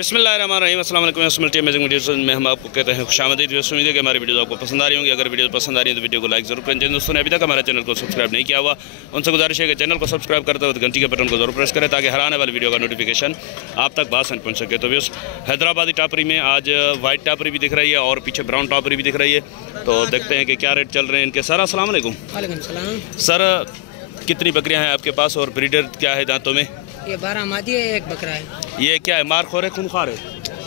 बिस्मिल्लाहिर्रहमानिर्रहीम, अस्सलाम वालेकुम। अमेजिंग वीडियोस में हम आपको कहते हैं खुशामदीद। उम्मीद है कि हमारी वीडियो आपको पसंद आ रही होंगी। अगर वीडियो पसंद आ रही है तो वीडियो को लाइक जरूर करें। जिन दोस्तों ने अभी तक हमारे चैनल को सब्सक्राइब नहीं किया हुआ उनसे गुजारिश है कि चैनल को सब्सक्राइब करते हुए घंटी के बटन को जरूर प्रेस करें ताकि हर आने वाली वीडियो का नोटिफिकेशन आप तक बासानी पहुँच सके। तो व्यस हैदराबादी टापरी में आज वाइट टापरी भी दिख रही है और पीछे ब्राउन टापरी भी दिख रही है। तो देखते हैं कि क्या रेट चल रहे हैं इनके। सर अस्सलाम वालेकुम। सर कितनी बकरियां हैं आपके पास और ब्रीडर क्या है दांतों में? ये 12 मादी है, एक बकरा है। ये क्या है, मारखोर है खूनखार है?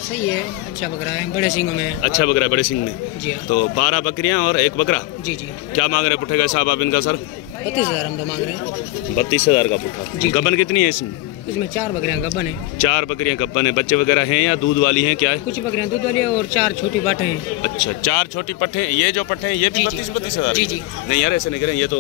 सही है, अच्छा बकरा है, बड़े सिंगों में। अच्छा बकरा है, बड़े सिंग में। जी हाँ। तो 12 बकरियां और एक बकरा। जी जी। क्या मांग रहे पुट्ठे का साहब आप इनका? सर 32,000 हम तो मांग रहे हैं। 32,000 का पुट्ठा। गबन कितनी है इसमें? इसमें 4 बकरियां गब्बन है। 4 बकरियां गब्बन है। बच्चे वगैरह हैं या दूध वाली हैं, क्या है? कुछ बकरियां दूध वाली है और 4 छोटी बाटें हैं। अच्छा, 4 छोटी पट्ठे। ये जो पट्ठे हैं ये भी 32,000? जी जी। नहीं यार ऐसे नहीं करें, ये तो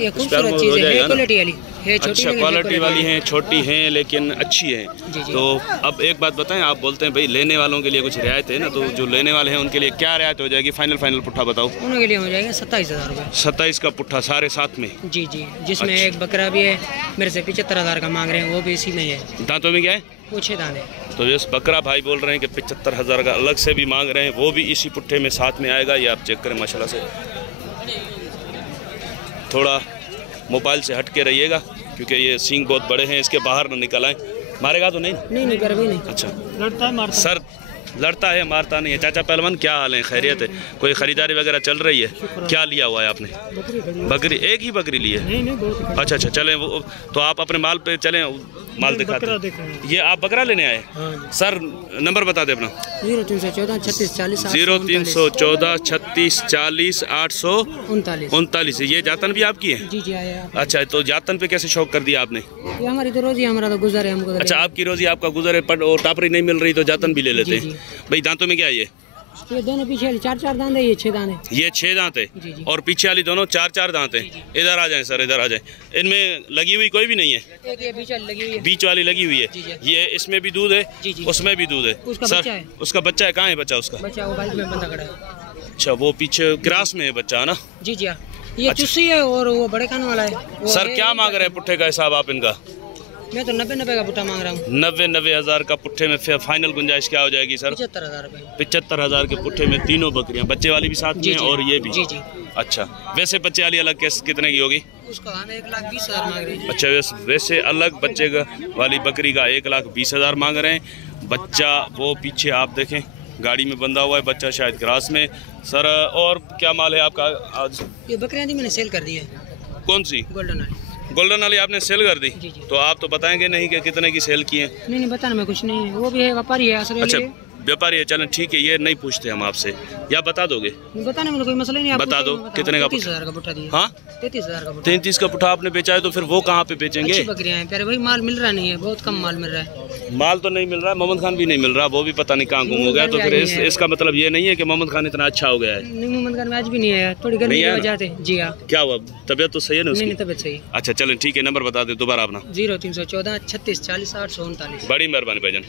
ये खूबसूरत चीज़ है, क्वालिटी वाली है। अच्छा क्वालिटी वाली हैं, छोटी हैं लेकिन अच्छी हैं। जी जी। तो अब एक बात बताएं, आप बोलते हैं भाई लेने वालों के लिए कुछ रियायत है ना, तो जो लेने वाले हैं उनके लिए क्या रियायत हो जाएगी? फाइनल पुट्ठा बताओ। उनके लिए हो जाएगा 27,000 रुपये। 27 का पुट्ठा सारे साथ में? जी जी, जिसमें एक बकरा भी है मेरे से 75,000 का मांग रहे हैं, वो भी इसी में है। दांतों में क्या है? वो 6 दाने। तो ये बकरा भाई बोल रहे हैं कि 75,000 का अलग से भी मांग रहे हैं, वो भी इसी पुट्ठे में साथ में आएगा। ये आप चेक करें माशाल्लाह से। थोड़ा मोबाइल से हट के रहिएगा क्योंकि ये सींग बहुत बड़े हैं, इसके बाहर ना निकल आए। मारेगा तो नहीं? नहीं कर भी नहीं। अच्छा, लड़ता है मारता। सर लड़ता है मारता नहीं है। चाचा पहलवान क्या हाल है, खैरियत है? कोई खरीदारी वगैरह चल रही है? क्या लिया हुआ है आपने? बकरी। एक ही बकरी ली है? नहीं। अच्छा चलें वो तो आप अपने माल पे चलें, माल दिखाते हैं। ये आप बकरा लेने आए? हाँ। सर नंबर बता दे अपना। 0314 36 40 0314 36 40 839। ये जातन भी आपकी है? जी जी आया। अच्छा, तो जातन पे कैसे शौक कर दिया आपने? ये हमारी तो रोजी, हमारा तो गुजर है हमको। अच्छा, आपकी रोजी आपका गुजर है, पर और टापरी नहीं मिल रही तो जातन भी ले लेते हैं। भाई दांतों में क्या है ये दोनों पीछे 4 दांत है, ये 6 दांत है। ये 6 दांत है। जी जी। और पीछे वाली दोनों 4 दांत है। इधर आ जाएं सर, इधर आ जाएं। इनमें लगी हुई कोई भी नहीं है? एक ये बीच वाली लगी हुई है। बीच वाली लगी हुई है। जी जी। ये इसमें भी दूध है? जी जी। उसमें भी दूध है? उसका सर बच्चा है। उसका बच्चा है? कहाँ है बच्चा उसका? बच्चा वो बाइक में बंधा खड़ा है। अच्छा, वो पीछे क्रास में है बच्चा, है ना? जी जी। ये चुस्सी है और वो बड़े खाने वाला है। सर क्या मांग रहे हैं पुट्ठे का हिसाब आप इनका? मैं तो 90 का पुट्ठा मांग रहा हूँ। 90,000 का पुट्ठे में फिर फाइनल गुंजाइश क्या हो जाएगी सर? 75,000 रुपये। 75,000 के पुट्ठे में तीनों बकरियां, बच्चे वाली भी साथ में और ये भी? जी जी। अच्छा, वैसे बच्चे वाली अलग कैसे कितने की होगी? उसका हम 1,20,000 मांग रहे हैं। अच्छा, वैसे अलग बच्चे वाली बकरी का 1,20,000 मांग रहे हैं। बच्चा वो पीछे आप देखें गाड़ी में बंधा हुआ है, बच्चा शायद ग्रास में। सर और क्या माल है आपका आज? ये बकरियां थी मैंने सेल कर दी है। कौन सी? गोल्डन वाली आपने सेल कर दी? जी जी। तो आप तो बताएंगे नहीं कि कितने की सेल की है? नहीं बताना मैं कुछ नहीं है, वो भी है व्यापारी है असली। अच्छा व्यापारी है, चलें ठीक है, ये नहीं पूछते हम आपसे, या बता दोगे? बताने में कोई मसला नहीं। बता दो कितने का? 33,000 का पुट्ठा दिया। हाँ 33,000 का पुट्ठा। 33 का पुट्ठा आपने बेचा है, तो फिर वो कहाँ पे बेचेंगे? अच्छी बकरियां हैं प्यारे भाई, माल मिल रहा नहीं है, बहुत कम माल मिल रहा है। माल तो नहीं मिल रहा है, मोहम्मद खान भी नहीं मिल रहा, वो भी पता नहीं कहाँ गुम हो गया। तो फिर इसका मतलब ये नहीं है कि मोहम्मद खान इतना अच्छा हो गया है? नहीं, मोहम्मद खान में आज भी नहीं आया, थोड़ी गर्मी की वजह से। जी हाँ। क्या हुआ, तबीयत तो सही है ना उसकी? नहीं तबीयत सही। अच्छा चलें ठीक है, नंबर बता दे दोबारा अपना। 0314 36 40 839। बड़ी मेहरबानी भाईजान।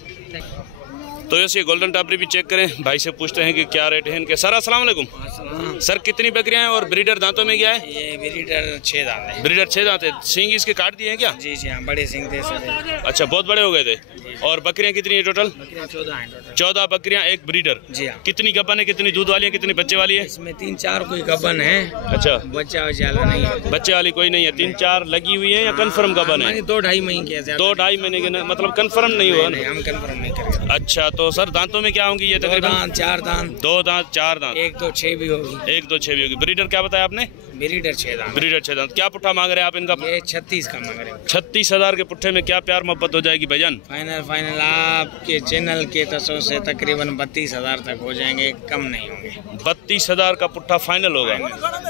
तो ऐसे गोल्डन टापरी भी चेक करें, भाई से पूछते हैं कि क्या रेट है इनके। सर अस्सलाम वालेकुम। सर कितनी बकरियां हैं और ब्रीडर दांतों में क्या है? ये ब्रीडर 6 दांत है। ब्रीडर 6 दांत है। सींग इसके काट दिए हैं क्या? जी जी हाँ, बड़े सिंग थे सर। अच्छा, बहुत बड़े हो गए थे। और बकरियां कितनी है टोटल? 14 हैं टोटल। 14 बकरियां, एक ब्रीडर। जी हाँ। कितनी गब्बन है, कितनी दूध वाली है, कितनी बच्चे वाली है? इसमें 3-4 कोई गब्बन है। अच्छा, बच्चा वाला नहीं है। बच्चे वाली कोई नहीं है। 3-4 लगी हुई है या कंफर्म गब्बन है? 2-2.5 महीने के। 2-2.5 महीने के, मतलब कंफर्म नहीं हुआ ना? हम कंफर्म नहीं करेंगे। अच्छा, तो सर दांतों में क्या होंगी ये तकरीबन? 4 दांत। 2 दांत 4 दांत। 1-2-6 भी होगी। 1-2-6 भी होगी। ब्रीडर क्या बताया आपने? ब्रीडर 6 दांत। ब्रीडर 6 दांत। क्या पुट्ठा मांग रहे हैं आप इनका? ये 36 का मांग रहे हैं। 36,000 के पुट्ठे में क्या प्यार मोहब्बत हो जाएगी भाईजान? फाइनल आपके चैनल के तसो से तकरीबन 32,000 तक हो जाएंगे, कम नहीं होंगे। 32,000 का पुट्ठा फाइनल होगा?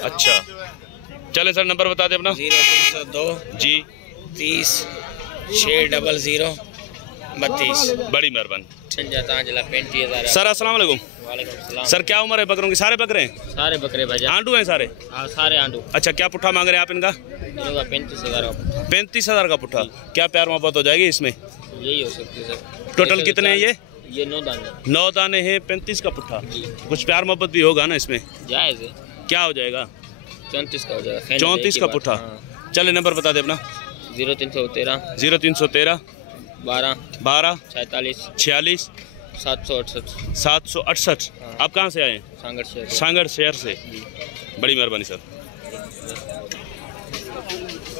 अच्छा चले सर, नंबर बता दे अपना। 0302 जी 30 600 32। बड़ी मेहरबानी। 35,000। सर अस्सलाम वालेकुम। वालेकुम सलाम। सर क्या उम्र है बकरों की? सारे बकरे हैं? सारे बकरे भाईजान। आंडू हैं सारे? हाँ सारे आंडू। अच्छा, क्या पुट्ठा मांग रहे हैं आप इनका? 35,000 का। 35,000 का पुट्ठा। क्या प्यार मोहब्बत हो जाएगी इसमें? यही हो सकती है सर। टोटल कितने हैं ये? 9 दाने। 9 दाने हैं। 35 का पुट्ठा। कुछ प्यार मोहब्बत भी होगा ना इसमें? जायज़ है। क्या हो जाएगा? 34 का हो जाएगा। 34 का पुट्ठा। चले नंबर बता दे अपना। 0313 0313 12 12 47 46 768 768। आप कहाँ से आए हैं? सांगड़ शहर। सांगड़ शहर से। बड़ी मेहरबानी सर।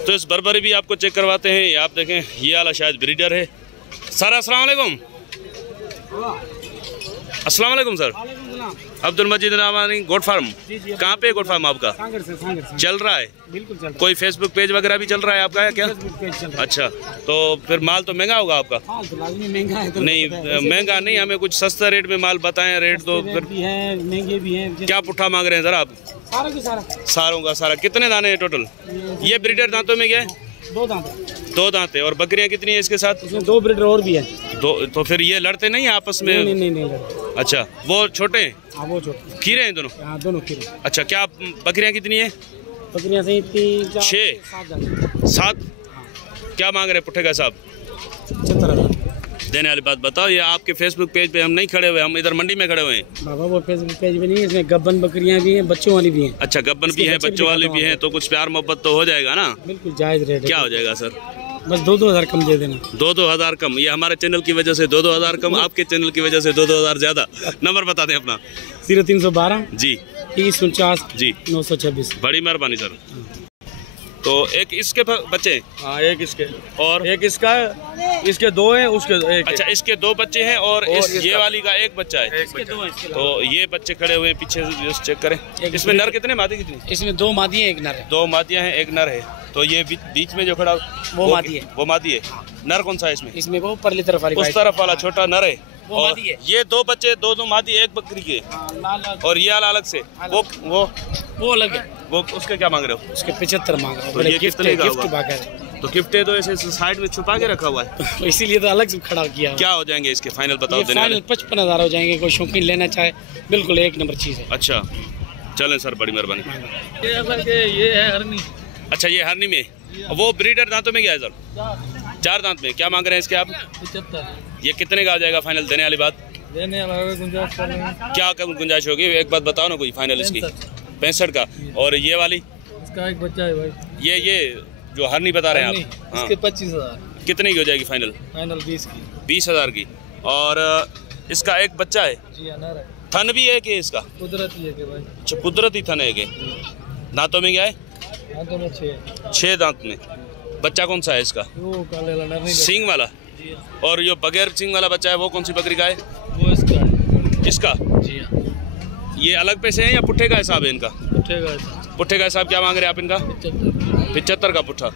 तो इस बर्बरी भी आपको चेक करवाते हैं। ये आप देखें, ये वाला शायद ब्रीडर है। सर अस्सलाम वालेकुम। अस्सलाम वालेकुम सर। अब्दुल मजीद नामानी गोट फार्म। कहाँ पे गोट फार्म आपका? सांगड़ से चल रहा है? बिल्कुल चल रहा कोई फेसबुक पेज वगैरह भी चल रहा है आपका है क्या? है। अच्छा, तो फिर माल तो महंगा होगा आपका? हाँ, तो लाजमी महंगा है तो नहीं महंगा नहीं, हमें कुछ सस्ता रेट में माल बताएं। रेट तो फिर भी है, महंगे भी हैं। क्या पुट्ठा मांग रहे हैं सर आप? सारा की सारा सारों का सारा। कितने दाने हैं टोटल? ये ब्रीडर दांतों में क्या है? 2 दांत। 2 दांत है। और बकरियां कितनी है इसके साथ? इसमें 2 ब्रीडर और भी है। 2। तो फिर ये लड़ते नहीं हैं आपस में? नहीं। अच्छा, वो छोटे हैं? हाँ, वो छोटे खीरे हैं दोनों? हाँ, दोनों खीरे। अच्छा, क्या बकरियां कितनी है? बकरियां से 3 4 6 7। क्या मांग रहे हैं पुट्ठे का साहब? 75,000। देने वाली बात बताओ। ये आपके फेसबुक पेज पे हम नहीं खड़े हुए, हम इधर मंडी में खड़े हुए हैं। बाबा वो फेसबुक पेज पे नहीं है, इसमें गब्बन बकरियां भी हैं, बच्चों वाली भी हैं। अच्छा, गब्बन भी है, बच्चों वाली भी है, तो कुछ प्यार मोहब्बत तो हो जाएगा ना? बिल्कुल जायज़ रेट है। क्या हो जाएगा सर? बस 2-2 हज़ार कम दे देना। 2-2 हज़ार कम? ये हमारे चैनल की वजह से 2-2 हज़ार कम, आपके चैनल की वजह से 2-2 हज़ार ज़्यादा। नंबर बता दें अपना। 0312 जी 3049 जी। 926। बड़ी मेहरबानी सर। तो एक इसके बच्चे? हाँ, एक इसके और एक इसका है, इसके 2 हैं, उसके एक। अच्छा, इसके 2 बच्चे हैं और ये वाली का 1 बच्चा है। इसके 2 हैं। तो ये बच्चे खड़े हुए हैं पीछे, जस्ट चेक करें। इसमें नर कितने, मादी कितनी? इसमें 2 मादी हैं, 1 नर है। 2 मादियां हैं, 1 नर है। तो ये बीच में जो खड़ा वो मादी है। वो मादी है। नर कौन सा है इसमें? इसमें वो परली तरफ वाली उस तरफ वाला छोटा नर है। वो और मादी है। ये 2 बच्चे, 2 मादी, 1 बकरी के। लाल और ये अलग से वो अलग है। वो उसके क्या मांग रहे हो? उसके 75 मांग रहा है। तो ये कितने का गिफ्ट होगा? बाकायदा। तो गिफ्ट है तो ऐसे साइड में छुपा के रखा हुआ है। तो इसीलिए तो अलग से खड़ा किया। क्या हो जाएंगे इसके फाइनल बताओ? ये देने वाले? फाइनल 55,000 हो जाएंगे। कोई शौकीन लेना चाहे, बिल्कुल 1 नंबर चीज़ है। अच्छा, चलें सर, बड़ी मेहरबानी। ये है हरनी। अच्छा, ये हरनी में। वो ब्रीडर दांतों में क्या है सर? 4 दांत में। क्या मांग रहे हैं इसके आप? 75 ये कितने का आ जाएगा फाइनल? देने वाली बात देने वाला गुंजाइश कर लेंगे। क्या गुंजाइश होगी? एक बात बताओ ना कोई फाइनल इसकी। 65 का। और ये वाली? इसका एक बच्चा है भाई। ये जो हरनी बता रहे हैं आप? हाँ। इसके 25,000। कितने की हो जाएगी फाइनल? फाइनल 20 की। 20,000 की। और इसका 1 बच्चा है। जी अनार है। थन भी है कि इसका? कुदरती है कि भाई। अच्छा, कुदरती थन है कि? दांतों में क्या है? दांतों में 6। 6 दांत में। बच्चा कौन सा है इसका? वो काले वाला नर नहीं। सींग वाला? और ये बगैर सींग वाला बच्चा है वो कौन सी बकरी का है? वो इसका है। इसका? जी हाँ। ये अलग पैसे हैं या पुट्ठे का हिसाब है इनका? उठेगा ऐसा। पुट्ठे का हिसाब क्या मांग रहे हैं आप इनका? 75 का पुट्ठा।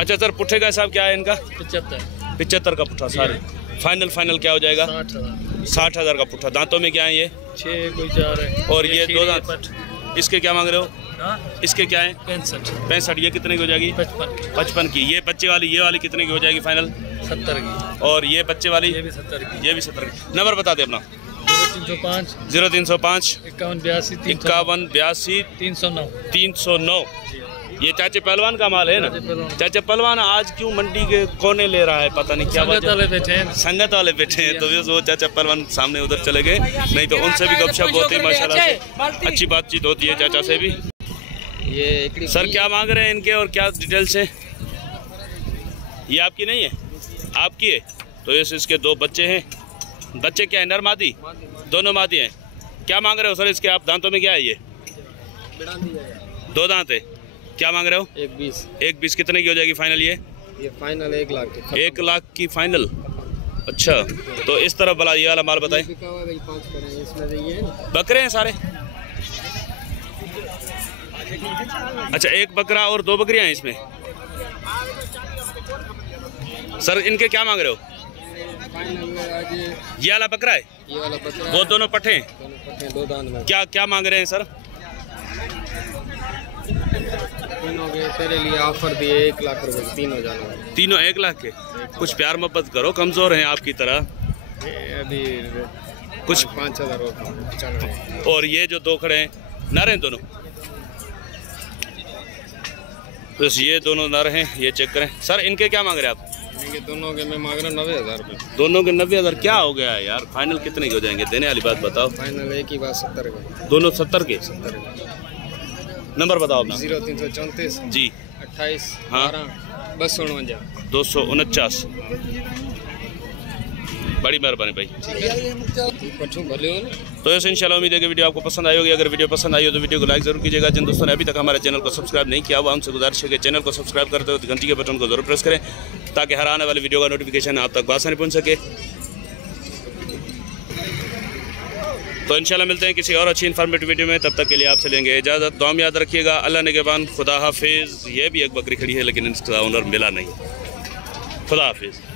अच्छा सर, पुट्ठे का हिसाब क्या है इनका? 75 का पुट्ठा सारे। फाइनल क्या हो जाएगा? 60,000 का पुट्ठा। दांतों में क्या है ये? 6 कोई 4 है। और ये 2 दांत। इसके क्या मांग रहे हो? इसके क्या है? 65। ये कितने की हो जाएगी? 55 की। ये बच्चे वाली, ये वाली कितने की हो जाएगी फाइनल? 70 की। और ये बच्चे वाली? ये भी 70 की। ये भी 70 की। नंबर बता दे अपना। 0305 0305 51 82 309। 309। ये चाचे पहलवान का माल है ना? चाचे पहलवान आज क्यों मंडी के कोने ले रहा है, पता नहीं क्या बात है। बैठे हैं। संगत वाले बैठे हैं, तो वो चाचा पहलवान सामने उधर चले गए, नहीं तो उनसे भी गपशप होती है माशाल्लाह से। अच्छी बातचीत होती है चाचा से भी। ये सर क्या मांग रहे हैं इनके और क्या डिटेल्स है? ये आपकी नहीं है? आपकी है। तो इसके 2 बच्चे हैं। बच्चे क्या है, नर मादी? दोनों मादी हैं। क्या मांग रहे हो सर इसके आप? दांतों में क्या है ये? 2 दांत है। क्या मांग रहे हो? 120 कितने की हो जाएगी फाइनल? ये फाइनल 1 लाख की। 1 लाख की फाइनल। अच्छा, तो इस तरफ वाला ये वाला माल बताएं। बकरे हैं सारे? अच्छा, 1 बकरा और 2 बकरियां हैं इसमें। सर इनके क्या मांग रहे हो? ये वाला बकरा है? ये वाला बकरा। वो दोनों पट्टे हैं? 2 दांत में। क्या मांग रहे हैं सर? तीनों के तेरे लिए ऑफर दिए 1 लाख रुपए। तीनों जाना। तीनों 1 लाख के? कुछ प्यार मोहब्बत करो, कमजोर हैं आपकी तरह। अभी कुछ 5,000। और ये जो 2 खड़े हैं नर हैं दोनों? बस ये दोनों नर हैं, ये चेक करें। सर इनके क्या मांग रहे हैं आप? दोनों के मैं मांग रहा हूँ 90,000 रुपये। दोनों के 90,000? क्या हो गया है यार? फाइनल कितने के हो जाएंगे? देने वाली बात बताओ। फाइनल एक ही बात 70 का। दोनों 70 के? नंबर बताओ अपना। 0334 जी 28 हाँ 12 249। बड़ी मेहरबानी भाई। तो ऐसे इंशाल्लाह उम्मीद है कि वीडियो आपको पसंद आई होगी। अगर वीडियो पसंद आई हो तो वीडियो को लाइक जरूर कीजिएगा। जिन दोस्तों ने अभी तक हमारे चैनल को सब्सक्राइब नहीं किया हुआ उनसे गुजारिश है कि चैनल को सब्सक्राइब करते हो तो घंटी के बटन को जरूर प्रेस करें ताकि हर आने वाली वीडियो का नोटिफिकेशन आप तक आसानी पहुँच सके। तो इंशाल्लाह मिलते हैं किसी और अच्छी इन्फॉर्मेटिव वीडियो में। तब तक के लिए आपसे लेंगे इजाज़त। दुआ में याद रखिएगा। अल्लाह निगहबान। खुदा हाफिज़। ये भी एक बकरी खड़ी है लेकिन इसका ओनर मिला नहीं। खुदा हाफिज़।